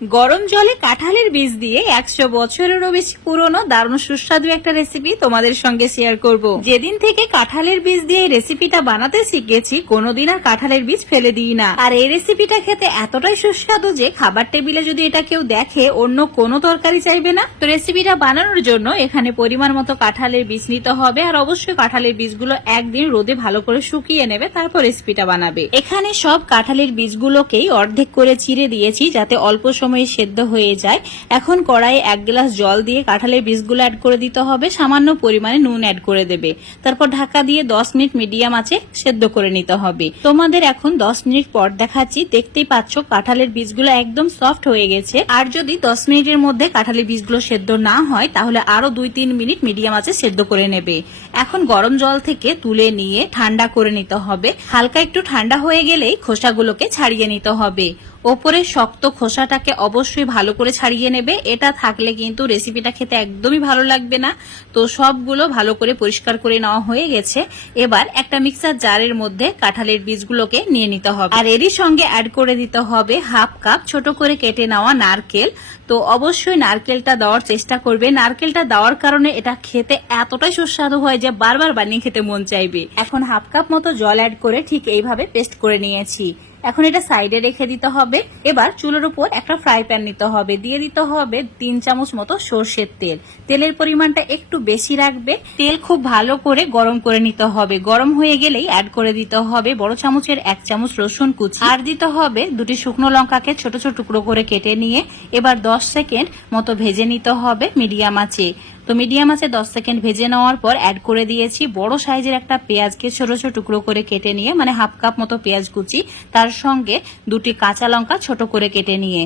গরম জলে কাঁঠালের বীজ দিয়ে 100 বছরেরও বেশি পুরনো দারুণ সুস্বাদু একটা রেসিপি তোমাদের সঙ্গে শেয়ার করব। যেদিন থেকে কাঁঠালের বীজ দিয়ে এই রেসিপিটা বানাতে শিখেছি কোনোদিন আর কাঁঠালের বীজ ফেলে দিই না। আর এই রেসিপিটা খেতে এতটাই সুস্বাদু যে খাবার টেবিলে যদি এটা কেউ দেখে অন্য কোনো তরকারি চাইবে না। তো রেসিপিটা বানানোর জন্য এখানে পরিমাণ মতো কাঁঠালের বীজ নিতে হবে, আর অবশ্যই কাঁঠালের বীজগুলো একদিন রোদে ভালো করে শুকিয়ে নেবে, তারপর রেসিপিটা বানাবে। এখানে সব কাঁঠালের বীজগুলোকেই অর্ধেক করে চিড়ে দিয়েছি যাতে অল্প সময় সেদ্ধ হয়ে যায়। এখন কড়াইয়ে 1 গ্লাস জল দিয়ে কাঁঠালের বীজগুলো অ্যাড করে দিতে হবে, সামান্য পরিমাণে নুন অ্যাড করে দেবে। তারপর ঢাকা দিয়ে 10 মিনিট মিডিয়াম আঁচে সেদ্ধ করে নিতে হবে। তোমাদের এখন 10 মিনিট পর দেখাচ্ছি, দেখতেই পাচ্ছ কাঁঠালের বীজগুলো একদম সফট হয়ে গেছে। আর যদি 10 মিনিটের মধ্যে কাঁঠালের বীজগুলো সেদ্ধ না হয় তাহলে আরো 2-3 মিনিট মিডিয়াম আঁচে সেদ্ধ করে নেবে। এখন গরম জল থেকে তুলে নিয়ে ঠান্ডা করে নিতে হবে। হালকা একটু ঠান্ডা হয়ে গেলেই খোসাগুলোকে ছাড়িয়ে নিতে হবে। ওপরে শক্ত খোসাটাকে অবশ্যই ভালো করে ছাড়িয়ে নেবে, এটা থাকলে কিন্তু রেসিপিটা খেতে একদমই ভালো লাগবে না। তো সবগুলো ভালো করে পরিষ্কার করে নেওয়া হয়ে গেছে। এবার একটা মিক্সার জারের মধ্যে কাঁঠালের বীজগুলোকে নিয়ে নিতে হবে, আর এরই সঙ্গে অ্যাড করে দিতে হবে 1/2 কাপ ছোট করে কেটে নেওয়া নারকেল। তো অবশ্যই নারকেলটা দেওয়ার চেষ্টা করবে, নারকেলটা দেওয়ার কারণে এটা খেতে এতটাই সুস্বাদু হয় যে বারবার বানিয়ে খেতে মন চাইবে। এখন 1/2 কাপ মতো জল অ্যাড করে ঠিক এইভাবে পেস্ট করে নিয়েছি। এখন এটা সাইডে রেখে দিতে হবে। এবার চুলোর উপর একটা ফ্রাই প্যান নিতে হবে, দিয়ে দিতে হবে 3 চামচ মতো সর্ষের তেল। তেলের পরিমাণটা একটু বেশি রাখবে। তেল খুব ভালো করে গরম করে নিতে হবে। গরম হয়ে গেলেই অ্যাড করে দিতে হবে বড় চামচের 1 চামচ রসুন কুচি, আর দিতে হবে 2টি শুকনো লঙ্কাকে ছোট ছোট টুকরো করে কেটে নিয়ে এবার 10 সেকেন্ড মতো ভেজে নিতে হবে মিডিয়াম আঁচে। তো মিডিয়াম আঁচে 10 সেকেন্ড ভেজে নেওয়ার পর অ্যাড করে দিয়েছি বড় সাইজের একটা পেঁয়াজকে ছোট ছোট টুকরো করে কেটে নিয়ে, মানে 1/2 কাপ মতো পেঁয়াজ কুচি, তার সঙ্গে 2টি কাঁচা লঙ্কা ছোট করে কেটে নিয়ে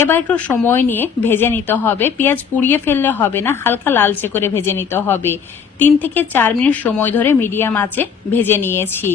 এবার একটু সময় নিয়ে ভেজে নিতে হবে। পেঁয়াজ পুড়িয়ে ফেললে হবে না, হালকা লালচে করে ভেজে নিতে হবে। 3 থেকে 4 মিনিট সময় ধরে মিডিয়াম আঁচে ভেজে নিয়েছি।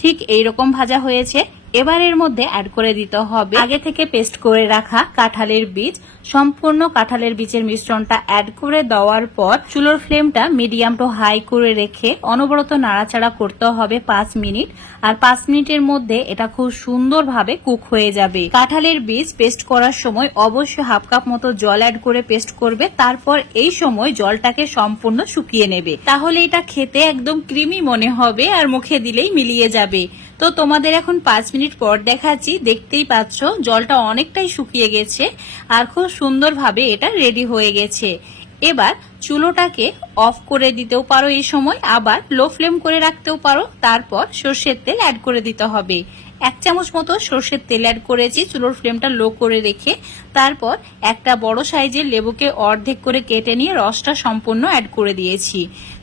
ঠিক এইরকম ভাজা হয়েছে। এবার এর মধ্যে অ্যাড করে দিতে হবে আগে থেকে পেস্ট করে রাখা কাঁঠালের বীজ। সম্পূর্ণ কাঁঠালের বীজের মিশ্রণটা অ্যাড করে দেওয়ার পর চুলোর ফ্লেমটা মিডিয়াম টু হাই করে রেখে অনবরত নাড়াচাড়া করতে হবে 5 মিনিট। আর 5 মিনিটের মধ্যে এটা খুব সুন্দরভাবে কুক হয়ে যাবে। কাঁঠালের বীজ পেস্ট করার সময় অবশ্যই 1/2 কাপ মতো জল অ্যাড করে পেস্ট করবে। তারপর এই সময় জলটাকে সম্পূর্ণ শুকিয়ে নেবে, তাহলে এটা খেতে একদম ক্রিমি মনে হবে আর মুখে দিলেই মিলিয়ে যাবে। তো তোমাদের এখন 5 মিনিট পর দেখাচ্ছি, দেখতেই পাচ্ছ জলটা অনেকটাই শুকিয়ে গেছে আর খুব সুন্দরভাবে এটা রেডি হয়ে গেছে। এবার চুলোটাকে অফ করে দিতেও পারো, এই সময় আবার লো ফ্লেম করে রাখতেও পারো। তারপর সর্ষের তেল অ্যাড করে দিতে হবে। 1 চামচ মতো সর্ষের তেল অ্যাড করেছি চুলোর ফ্লেমটা লো করে রেখে। তারপর একটা বড় সাইজের লেবুকে অর্ধেক করে কেটে নিয়ে রসটা সম্পূর্ণ অ্যাড করে দিয়েছি।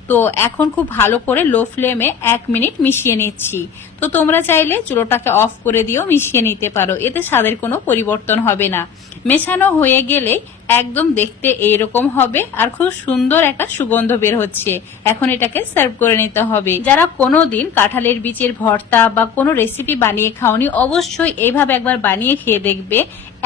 তো এখন খুব ভালো করে লো ফ্লেমে 1 মিনিট মিশিয়ে নিচ্ছি। তো তোমরা চাইলে চুলোটাকে অফ করে দিয়েও মিশিয়ে নিতে পারো, এতে স্বাদের কোনো পরিবর্তন হবে না। মেশানো হয়ে গেলে একদম দেখতে এইরকম হবে আর খুব সুন্দর একটা সুগন্ধ বের হচ্ছে। এখন এটাকে সার্ভ করে নিতে হবে। যারা কোনোদিন কাঁঠালের বীজের ভর্তা বা কোনো রেসিপি বানিয়ে খাওনি অবশ্যই এইভাবে একবার বানিয়ে খেয়ে দেখবে।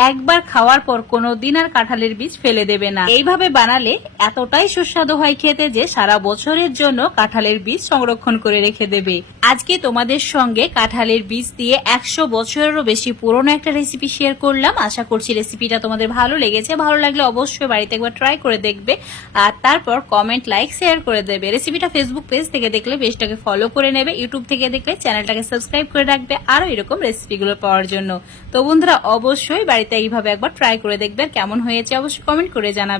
একবার খাওয়ার পর কোনোদিন আর কাঁঠালের বীজ ফেলে দেবে না। এইভাবে বানালে এতটাই সুস্বাদু হয় খেতে যে সারা বছরের জন্য কাঁঠালের বীজ সংরক্ষণ করে রেখে দেবে। আজকে তোমাদের সঙ্গে কাঁঠালের বীজ দিয়ে 100 বছরেরও বেশি পুরনো একটা রেসিপি শেয়ার করলাম। আশা করছি রেসিপিটা তোমাদের ভালো লেগেছে। ভালো লাগলে অবশ্যই বাড়িতে একবার ট্রাই করে দেখবে, আর তারপর কমেন্ট, লাইক, শেয়ার করে দেবে। রেসিপিটা ফেসবুক পেজ থেকে দেখলে পেজটাকে ফলো করে নেবে, ইউটিউব থেকে দেখলে চ্যানেলটাকে সাবস্ক্রাইব করে রাখবে আরো এরকম রেসিপিগুলো পাওয়ার জন্য। তো বন্ধুরা অবশ্যই বাড়িতে এইভাবে একবার ট্রাই করে দেখবে, কেমন হয়েছে অবশ্যই কমেন্ট করে জানাবে।